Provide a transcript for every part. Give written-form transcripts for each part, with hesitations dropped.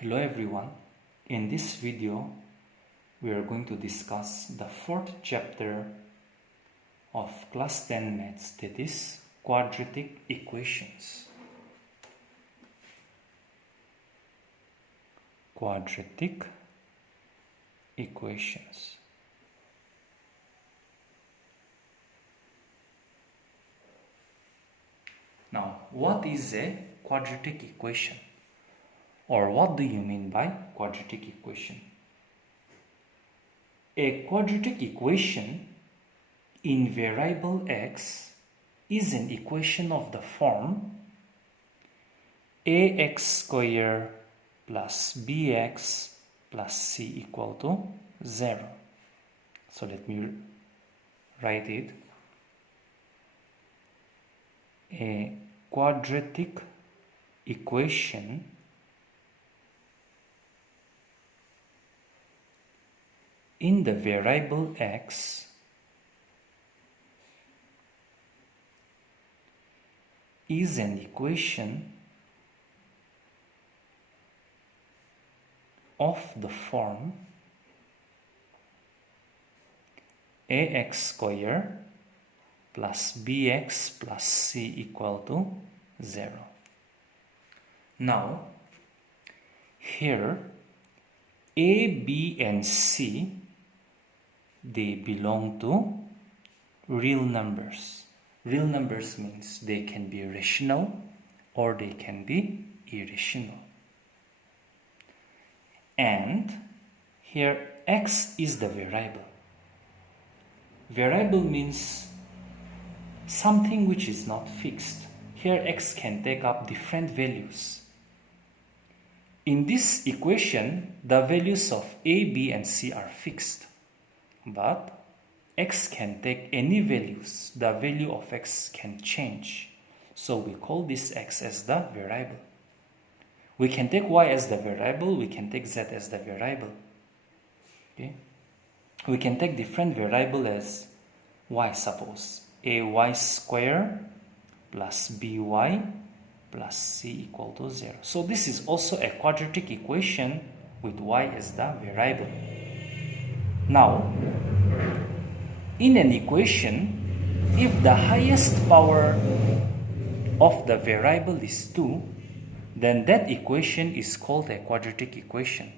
Hello everyone. In this video we are going to discuss the fourth chapter of class 10 maths, that is quadratic equations. Quadratic equations. Now, what is a quadratic equation? Or what do you mean by quadratic equation? A quadratic equation in variable x is an equation of the form ax square plus bx plus c equal to 0. So let me write it. A quadratic equation in the variable x is an equation of the form ax square plus bx plus c equal to 0. Now, here a, b and c, they belong to real numbers. Real numbers means they can be rational or they can be irrational. And here x is the variable. Variable means something which is not fixed. Here x can take up different values. In this equation, the values of a, b and c are fixed. But x can take any values. The value of x can change. So we call this x as the variable. We can take y as the variable. We can take z as the variable. Okay? We can take different variable as y, suppose. Ay square plus by plus c equal to 0. So this is also a quadratic equation with y as the variable. Now, in an equation, if the highest power of the variable is 2, then that equation is called a quadratic equation.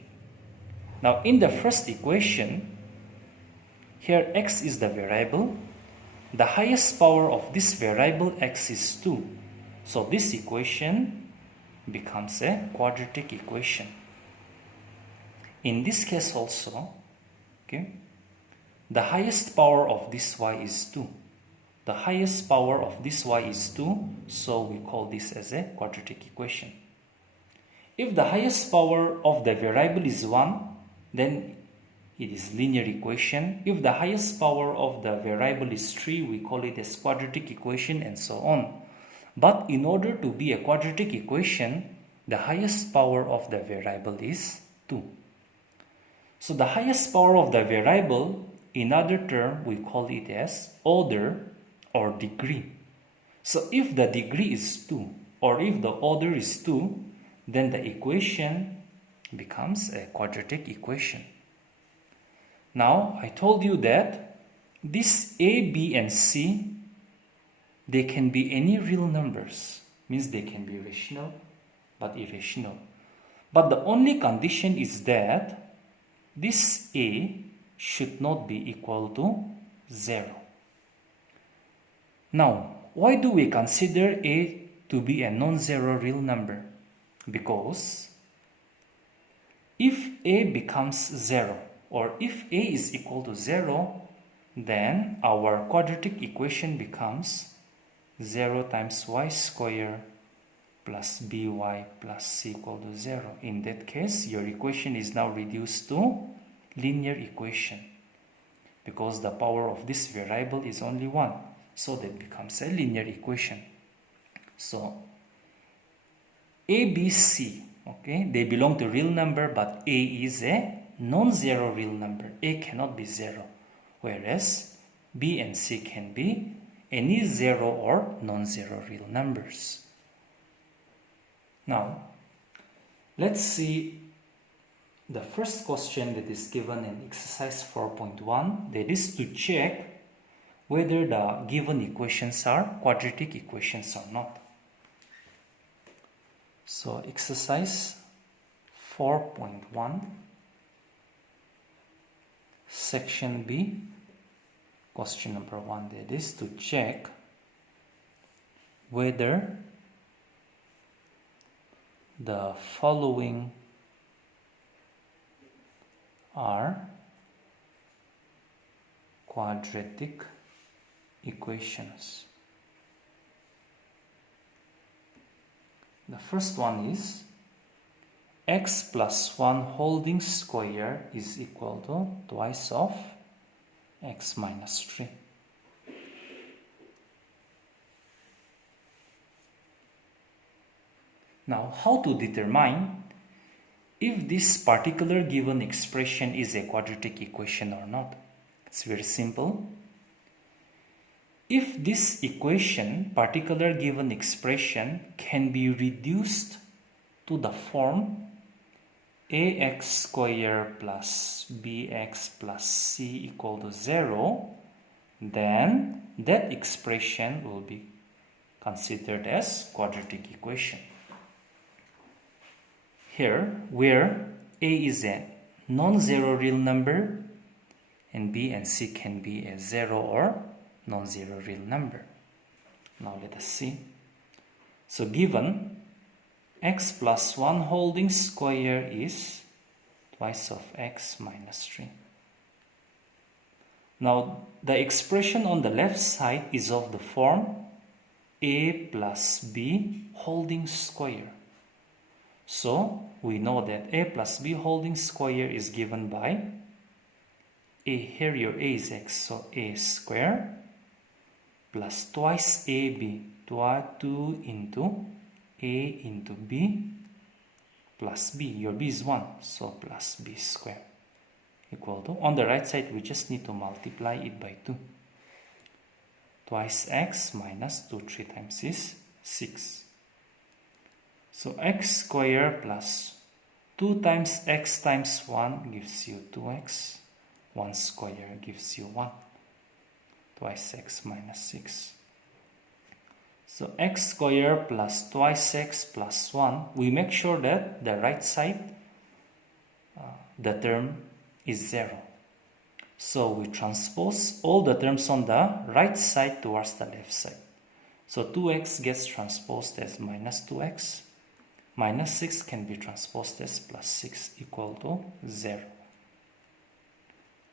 Now, in the first equation, here x is the variable. The highest power of this variable x is 2. So this equation becomes a quadratic equation. In this case also, okay, the highest power of this y is 2. The highest power of this y is 2, so we call this as a quadratic equation. If the highest power of the variable is 1, then it is linear equation. If the highest power of the variable is 3, we call it as quadratic equation, and so on. But in order to be a quadratic equation, the highest power of the variable is 2. So the highest power of the variable, in other term, we call it as order or degree. So if the degree is 2 or if the order is 2, then the equation becomes a quadratic equation. Now, I told you that this a, b and c, they can be any real numbers. Means they can be rational but irrational. But the only condition is that this a should not be equal to 0. Now, why do we consider a to be a non-zero real number? Because if a becomes 0 or if a is equal to 0, then our quadratic equation becomes 0 times y square plus by plus c equal to 0. In that case, your equation is now reduced to linear equation because the power of this variable is only 1. So that becomes a linear equation. So a, b, c, okay, they belong to real number, but a is a non-zero real number. A cannot be 0, whereas b and c can be any 0 or non-zero real numbers. Now, let's see the first question that is given in exercise 4.1, that is to check whether the given equations are quadratic equations or not. So exercise 4.1, section B, question number 1, that is to check whether the following are quadratic equations. The first one is x plus 1 holding square is equal to twice of x minus 3. Now, how to determine if this particular given expression is a quadratic equation or not? It's very simple. If this equation, particular given expression, can be reduced to the form ax square plus bx plus c equal to 0, then that expression will be considered as quadratic equation. Here, where a is a non-zero real number and b and c can be a zero or non-zero real number. Now let us see. So given x plus 1 holding square is twice of x minus 3. Now the expression on the left side is of the form a plus b holding square. So we know that a plus b holding square is given by a, here your a is x, so a square plus twice ab, 2 into a into b plus b, your b is 1, so plus b square equal to, on the right side we just need to multiply it by 2. Twice x minus 2, 3 times is 6. So x square plus 2 times x times 1 gives you 2x. 1 square gives you 1. Twice x minus 6. So x square plus twice x plus 1. We make sure that the right side, the term is 0. So we transpose all the terms on the right side towards the left side. So 2x gets transposed as minus 2x. Minus 6 can be transposed as plus 6 equal to 0.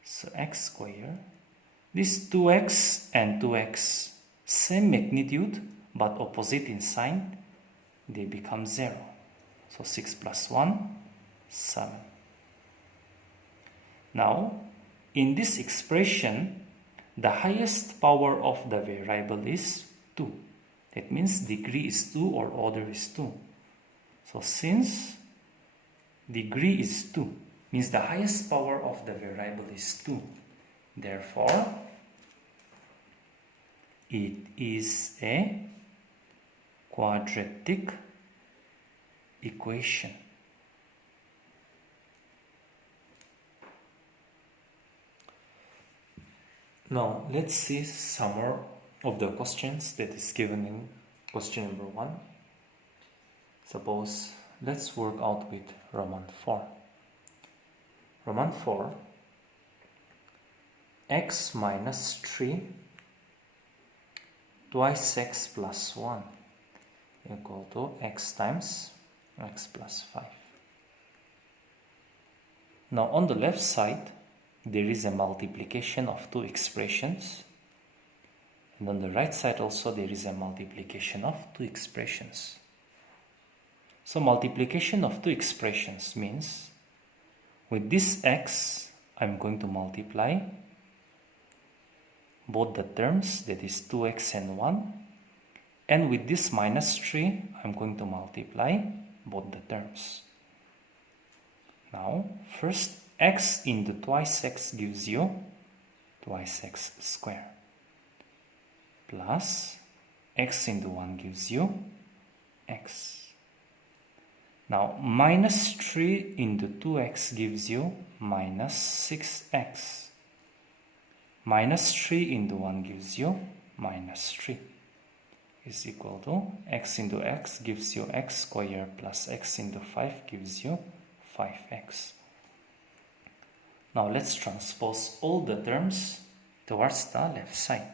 So x square, this 2x and 2x, same magnitude but opposite in sign, they become 0. So 6 plus 1, 7. Now, in this expression, the highest power of the variable is 2. That means degree is 2 or order is 2. So since degree is 2, means the highest power of the variable is 2. Therefore, it is a quadratic equation. Now, let's see some more of the questions that is given in question number 1. Suppose, let's work out with Roman 4. Roman 4, x minus 3 twice x plus 1 equal to x times x plus 5. Now on the left side, there is a multiplication of two expressions, and on the right side also there is a multiplication of two expressions. So multiplication of two expressions means with this x I'm going to multiply both the terms, that is 2x and 1, and with this minus 3 I'm going to multiply both the terms. Now first, x into twice x gives you twice x square, plus x into 1 gives you x. Now minus 3 into 2x gives you minus 6x. Minus 3 into 1 gives you minus 3 is equal to x into x gives you x squared plus x into 5 gives you 5x. Now let's transpose all the terms towards the left side.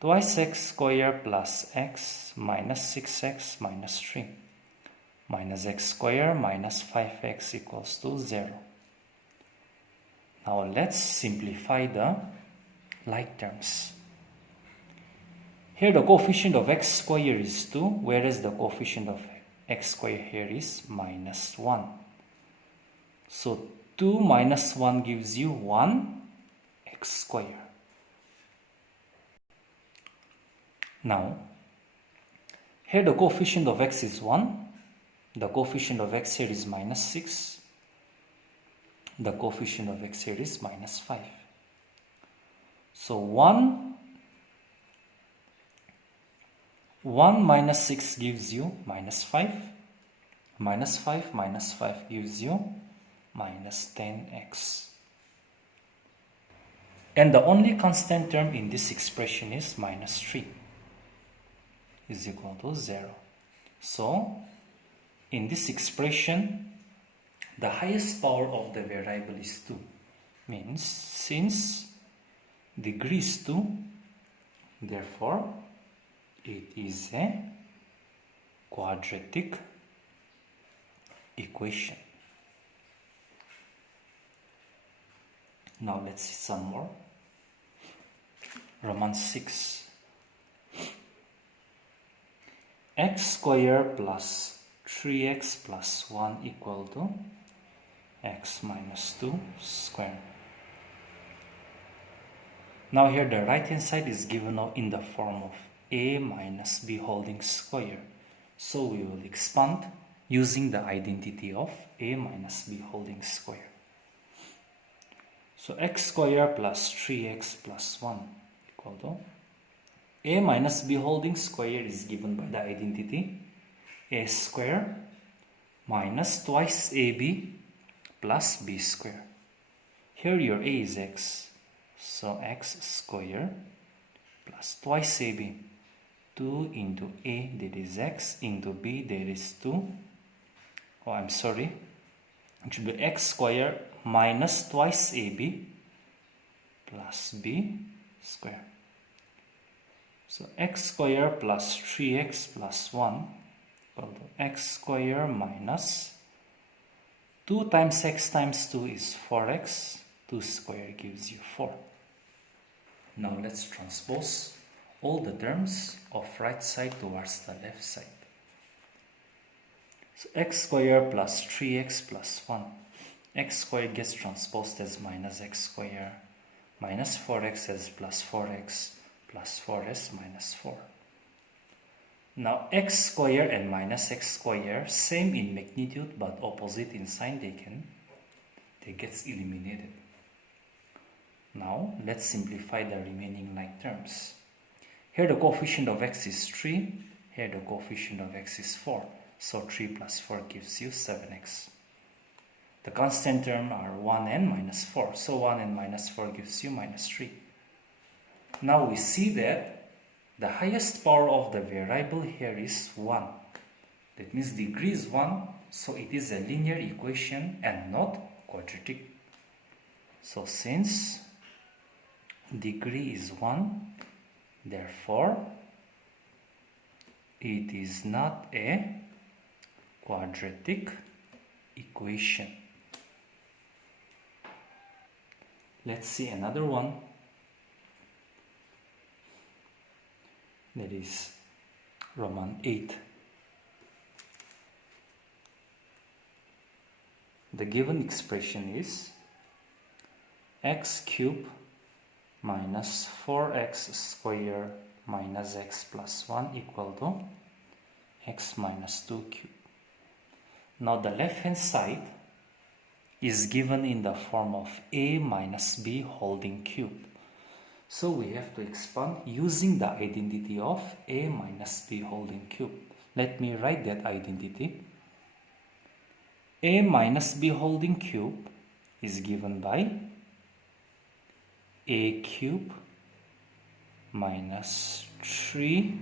Twice x squared plus x minus 6x minus 3 minus x squared minus 5x equals to 0. Now let's simplify the like terms. Here the coefficient of x squared is 2, whereas the coefficient of x squared here is minus 1. So 2 minus 1 gives you 1 x squared. Now, here the coefficient of x is 1. The coefficient of x here is minus 6. The coefficient of x here is minus 5. So 1 minus 6 gives you minus 5. Minus 5 gives you minus 10x. And the only constant term in this expression is minus 3 is equal to 0. So, in this expression, the highest power of the variable is 2. Means, since degree is 2, therefore, it is a quadratic equation. Now let's see some more. Roman 6. X squared plus 3x plus 1 equal to x minus 2 squared. Now here the right hand side is given in the form of a minus b holding square. So we will expand using the identity of a minus b holding square. So x squared plus 3x plus 1 equal to a minus b holding square is given by the identity a square minus twice ab plus b square. Here your a is x, so x square plus twice ab, 2 into a, that is x, into b, that is 2. Oh, I'm sorry. It should be x square minus twice ab plus b square. So x square plus 3x plus 1 equal to x square minus 2 times x times 2 is 4x. 2 square gives you 4. Now let's transpose all the terms of right side towards the left side. So x square plus 3x plus 1. X square gets transposed as minus x square. Minus 4x as plus 4x plus 4s minus 4. Now x square and minus x square same in magnitude but opposite in sign, they gets eliminated. Now let's simplify the remaining like terms. Here the coefficient of x is 3, here the coefficient of x is 4. So 3 plus 4 gives you 7x. The constant term are 1 and minus 4. So 1 and minus 4 gives you minus 3. Now we see that the highest power of the variable here is 1. That means degree is 1. So it is a linear equation and not quadratic. So since degree is 1, therefore it is not a quadratic equation. Let's see another one. That is Roman 8. The given expression is x cubed minus 4x squared minus x plus 1 equal to x minus 2 cubed. Now the left hand side is given in the form of a minus b holding cube. So we have to expand using the identity of a minus b holding cube. Let me write that identity. a minus b holding cube is given by a cube minus 3a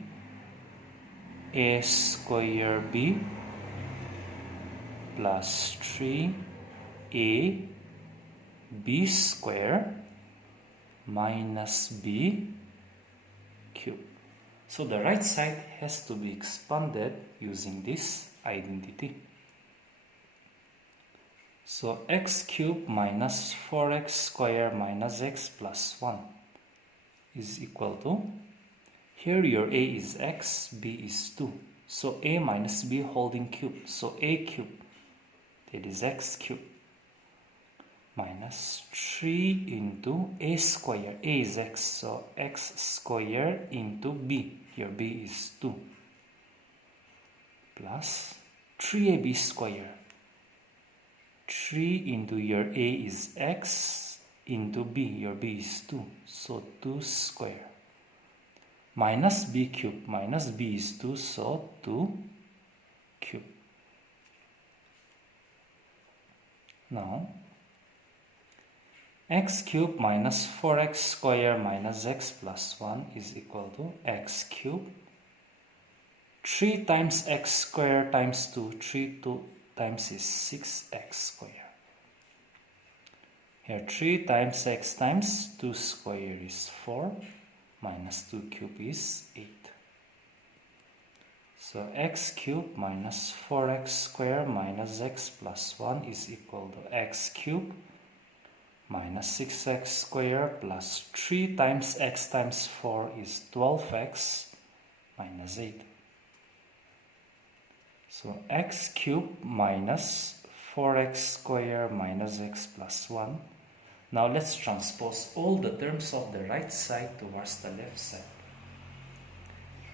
square b plus 3a b square minus b cube. So the right side has to be expanded using this identity. So x cube minus 4x square minus x plus 1 is equal to, here your a is x, b is 2. So a minus b holding cube. So a cube, that is x cube, minus 3 into a square. A is x, so x square into b. Here b is 2. Plus 3ab square. 3 into your a is x into b. Your b is 2. So 2 square. Minus b cube. Minus b is 2. So 2 cube. Now x cube minus 4x square minus x plus 1 is equal to x cube. 3 times x square times 2. 2 times is 6x square. Here 3 times x times 2 square is 4. Minus 2 cube is 8. So x cube minus 4x square minus x plus 1 is equal to x cube minus 6x square plus 3 times x times 4 is 12x minus 8. So x cube minus 4x square minus x plus 1. Now let's transpose all the terms of the right side towards the left side.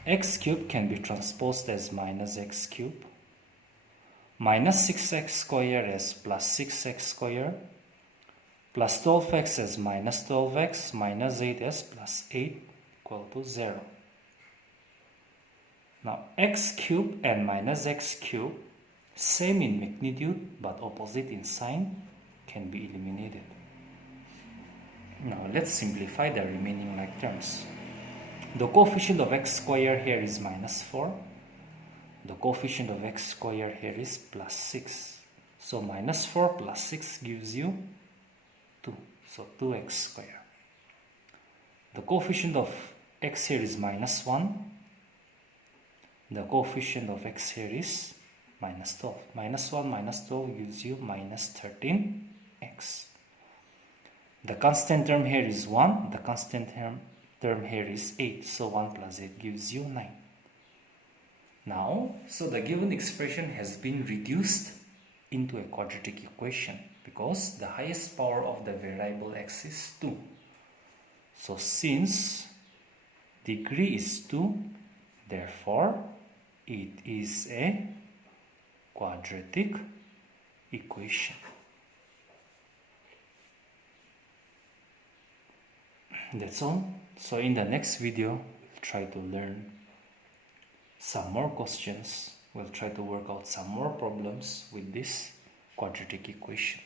X cube can be transposed as minus x cube. Minus 6x square as plus 6x square. Plus 12x as minus 12x, minus 8 as plus 8 equal to 0. Now x cube and minus x cube, same in magnitude but opposite in sign, can be eliminated. Now let's simplify the remaining like terms. The coefficient of x square here is minus 4. The coefficient of x square here is plus 6. So minus 4 plus 6 gives you 2. So 2x square. The coefficient of x here is minus 1. The coefficient of x here is minus 12. Minus 1 minus 12 gives you minus 13x. The constant term here is 1. The constant term here is 8. So 1 plus 8 gives you 9. Now, so the given expression has been reduced into a quadratic equation because the highest power of the variable x is 2. So since degree is 2, therefore it is a quadratic equation. That's all. So in the next video, we'll try to learn some more questions. We'll try to work out some more problems with this quadratic equation.